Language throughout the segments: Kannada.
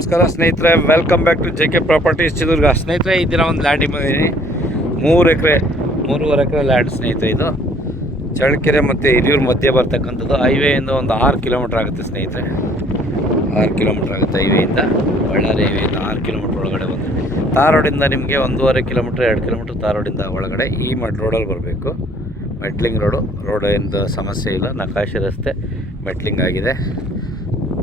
ನಮಸ್ಕಾರ ಸ್ನೇಹಿತರೆ, welcome back to JK properties Chitradurga. ಸ್ನೇಹಿತರೆ, ಈ ದಿನ ಒಂದು ಲ್ಯಾಂಡಿಗೆ ಬಂದಿದ್ದೀನಿ. 3 ಎಕರೆ 3.5 ಎಕರೆ ಲ್ಯಾಂಡ್ ಸ್ನೇಹಿತರೆ. ಇದು ಚಳ್ಳಕೆರೆ ಮತ್ತು ಹಿರಿಯೂರು ಮಧ್ಯೆ ಬರ್ತಕ್ಕಂಥದ್ದು. ಹೈವೇಯಿಂದ ಒಂದು 6 ಕಿಲೋಮೀಟ್ರ್ ಆಗುತ್ತೆ ಸ್ನೇಹಿತರೆ. 6 ಕಿಲೋಮೀಟ್ರ್ ಆಗುತ್ತೆ ಹೈವೇಯಿಂದ. ಬಳ್ಳಾರಿ ಹೈವೇಯಿಂದ 6 ಕಿಲೋಮೀಟ್ರ್ ಒಳಗಡೆ ಬಂದು ತಾರ್ ರೋಡಿಂದ ನಿಮಗೆ 1.5 ಕಿಲೋಮೀಟ್ರ್ 2 ಕಿಲೋಮೀಟ್ರ್ ತಾರ್ ರೋಡಿಂದ ಒಳಗಡೆ ಈ ರೋಡಲ್ಲಿ ಬರಬೇಕು. ಮೆಟ್ಲಿಂಗ್ ರೋಡಿಂದ ಸಮಸ್ಯೆ ಇಲ್ಲ. ನಕಾಶೆ ರಸ್ತೆ ಮೆಟ್ಲಿಂಗ್ ಆಗಿದೆ.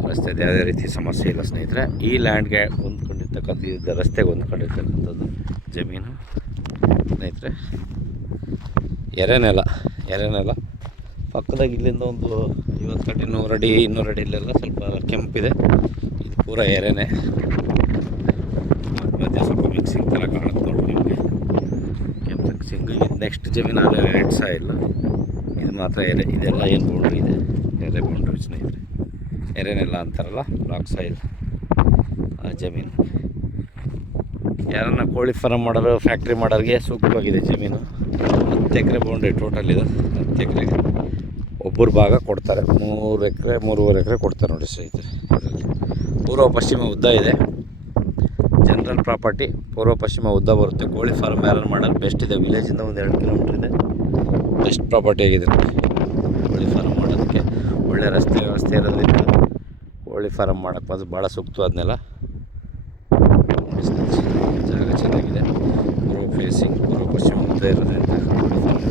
ರಸ್ತೆದು ಯಾವುದೇ ರೀತಿ ಸಮಸ್ಯೆ ಇಲ್ಲ ಸ್ನೇಹಿತರೆ. ಈ ಲ್ಯಾಂಡ್ಗೆ ಹೊಂದ್ಕೊಂಡಿರ್ತಕ್ಕಂಥ ರಸ್ತೆಗೆ ಹೊಂದ್ಕೊಂಡಿರ್ತಕ್ಕಂಥದ್ದು ಜಮೀನು ಸ್ನೇಹಿತರೆ. ಎರೆನೆಲ ಪಕ್ಕದಾಗ ಇಲ್ಲಿಂದ ಒಂದು 50 ಅಡಿ 100 ಅಡಿ 200 ಅಡಿಲೆಲ್ಲ ಸ್ವಲ್ಪ ಕೆಂಪಿದೆ. ಇದು ಪೂರ ಎರೆನೆ. ಮಧ್ಯೆ ಸ್ವಲ್ಪ ಮಿಕ್ಸಿಂಗ್ ಥರ ಕಾಣುತ್ತೆ ನೋಡಿ ನಿಮಗೆ. ಕೆಂಪು ಮಿಕ್ಸಿಂಗ್. ಇದು ನೆಕ್ಸ್ಟ್ ಜಮೀನು ಅಲ್ಲೇ ರೆಡ್ ಸಾಯಿಲ್. ಇದು ಮಾತ್ರ ಎರೆ. ಇದೆಲ್ಲ ಏನು ಬೌಂಡ್ರಿ ಇದೆ, ಎರೆ ಬೌಂಡ್ರಿ ಸ್ನೇಹಿತರೆ. ಎರೆನೆಲ್ಲ ಅಂತಾರಲ್ಲ, ಬ್ಲಾಕ್ ಸಾಯಿಲ್ ಆ ಜಮೀನು. ಯಾರನ್ನ ಕೋಳಿ ಫಾರಮ್ ಮಾಡೋರು, ಫ್ಯಾಕ್ಟ್ರಿ ಮಾಡೋರಿಗೆ ಸೂಕ್ತವಾಗಿದೆ ಜಮೀನು. 10 ಎಕರೆ ಬೌಂಡ್ರಿ ಟೋಟಲ್ ಇದು. 10 ಎಕರೆಗೆ ಒಬ್ಬರು ಭಾಗ ಕೊಡ್ತಾರೆ. 3 ಎಕರೆ 3.5 ಎಕರೆ ಕೊಡ್ತಾರೆ ನೋಡಿ ಸ್ನೇಹಿತರೆ. ಇದರಲ್ಲಿ ಪೂರ್ವ ಪಶ್ಚಿಮ ಉದ್ದ ಇದೆ. General property. ಪೂರ್ವ ಪಶ್ಚಿಮ ಉದ್ದ ಬರುತ್ತೆ. ಕೋಳಿ ಫಾರ್ಮ್ ಯಾರು ಮಾಡೋದು ಬೆಸ್ಟ್ ಇದೆ. ವಿಲೇಜಿಂದ ಒಂದು 2 ಕಿಲೋಮೀಟ್ರ್ ಇದೆ. ಬೆಸ್ಟ್ ಪ್ರಾಪರ್ಟಿ ಆಗಿದೆ ನೋಡಿ ಕೋಳಿ ಫಾರ್ಮ್ ಮಾಡೋದಕ್ಕೆ. ಒಳ್ಳೆ ರಸ್ತೆ ವ್ಯವಸ್ಥೆ ಇರೋದ್ರಿಂದ ಕೋಳಿ ಫಾರಮ್ ಮಾಡೋಕ್ಕೆ ಅದು ಭಾಳ ಸೂಕ್ತವಾದನೆಲ್ಲ. ಜಾಗ ಚೆನ್ನಾಗಿದೆ. ಪೂರ್ವ ಪಶ್ಚಿಮ ಉದ್ದ ಇರೋದ್ರಿಂದ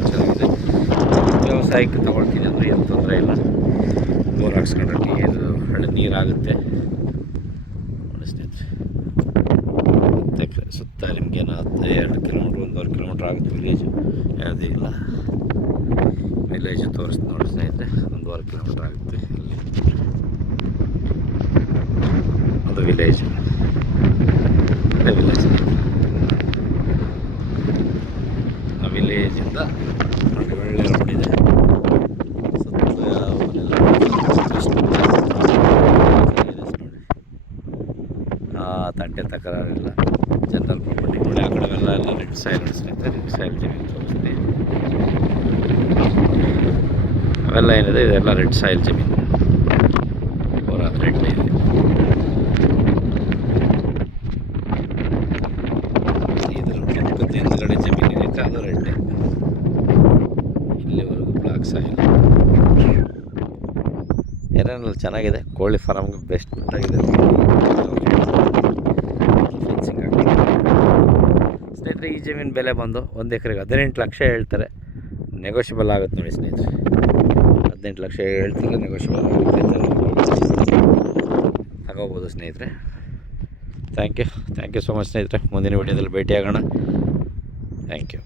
ಚೆನ್ನಾಗಿದೆ. ವ್ಯವಸಾಯಕ್ಕೆ ತೊಗೊಳ್ತೀನಿ ಅಂದರೆ ಏನು ತೊಂದರೆ ಇಲ್ಲ. ಬೋರ್ ಹಾಕ್ಸ್ಕೊಂಡ್ರೆ ನೀರಾಗುತ್ತೆ ನೋಡಿ ಸ್ನೇಹಿತರೆ. 10 ಎಕರೆ ಸುತ್ತ ನಿಮಗೇನು 2 ಕಿಲೋಮೀಟ್ರ್ 1.5 ಕಿಲೋಮೀಟ್ರ್ ಆಗುತ್ತೆ. ವಿಲೇಜು ಯಾವುದೇ ಇಲ್ಲ. ವಿಲೇಜು ತೋರಿಸ್ತು ನೋಡಿ ಸ್ನೇಹಿತರೆ. 1.5 ಕಿಲೋಮೀಟ್ರ್ ಆಗುತ್ತೆ. ಅಲ್ಲಿ ಅದು ವಿಲೇಜ್. ಅದೇ ವಿಲೇಜ್. ಆ ವಿಲೇಜಿಂದ ನೋಡಿ ಒಳ್ಳೆ ರೋಡ್ ಇದೆ. ಸುತ್ತ ಯಾವನ್ನೆಲ್ಲ ತಂಟೆ ತಕರಾರಿಲ್ಲ. ಜನರಲ್ ಪ್ರಾಪರ್ಟಿ ನೋಡಿ. ಆ ಕಡೆವೆಲ್ಲ ರೆಡ್ ಸಾಯಿಲ್ ಸ್ನೇಹಿತರೆ. ರೆಡ್ ಸಾಯಿಲ್ ಜಮೀನು ತೋರಿಸ್ತೀನಿ. ಅವೆಲ್ಲ ಏನಿದೆ ಇದೆಲ್ಲ ರೆಡ್ ಸಾಯಿಲ್ ಜಮೀನು. ರೆಡ್ ಇದೆ. ಇದ್ರ ಕೆಂಪದ ಹಿಂದ್ಗಡೆ ಜಮೀನು ಏನಿದೆ ಅದು ರೆಡ್. ಇಲ್ಲಿವರೆಗೂ ಬ್ಲಾಕ್ ಸಾಯಿಲ್. ಎರೆನಲ್ಲಿ ಚೆನ್ನಾಗಿದೆ. ಕೋಳಿ ಫಾರಮ್ಗೆ ಬೆಸ್ಟ್ ಆಗಿದೆ. ಫೆನ್ಸಿಂಗ್ ಹಾಕಿದೆ ಸ್ನೇಹಿತರೆ. ಈ ಜಮೀನು ಬೆಲೆ ಬಂದು 1 ಎಕರೆಗೆ 18 ಲಕ್ಷ ಹೇಳ್ತಾರೆ. ನೆಗೋಷಿಯಬಲ್ ಆಗುತ್ತೆ ನೋಡಿ ಸ್ನೇಹಿತರೆ. 18 ಲಕ್ಷ ಹೇಳ್ತಿದ್ರೆ ನೆಗೋಷಿಯಬಲ್ ಆಗುತ್ತೆ. ತಗೋಬೋದು ಸ್ನೇಹಿತರೆ. ಥ್ಯಾಂಕ್ ಯು ಸೊ ಮಚ್ ಸ್ನೇಹಿತರೆ. ಮುಂದಿನ ವಿಡಿಯೋದಲ್ಲಿ ಭೇಟಿಯಾಗೋಣ. Thank you.